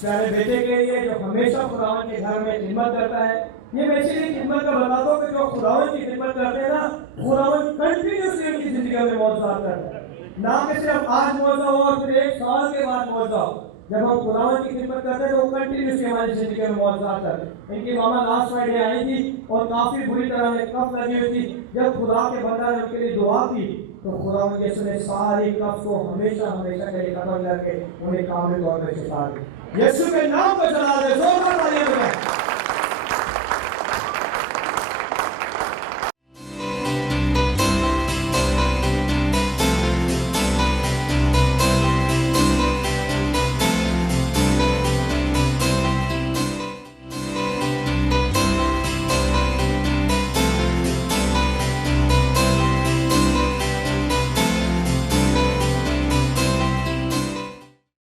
प्यारे बेटे के लिए जो हमेशा खुदावन के घर में खिदमत करता है। ये मैं इसीलिए खिदमत का बता दो कि जो खुदावन की खिदमत करते हैं ना, खुदावन कंटिन्यूसली उनकी जिंदगी में मौजूद करता है, ना कि सिर्फ आज मौजूद हो और फिर 1 साल के बाद मौजूद हो। जब हम खुदावन की खिदमत करते हैं तो वो कंटिन्यूसली हमारी जिंदगी में मौजूद करता है। इनकी मामा लास्ट फ्राइडे आई थी और काफी बुरी तरह से कफ लगी हुई थी। जब खुदा के बंदा ने उनके लिए दुआ की तो खुदावन यीशु ने सारी कफ को हमेशा हमेशा के लिए खत्म करके उन्हें कामिल तौर पर शिफा दी। यीशु के नाम को चला दे, जोरदार तालियां बजाएं।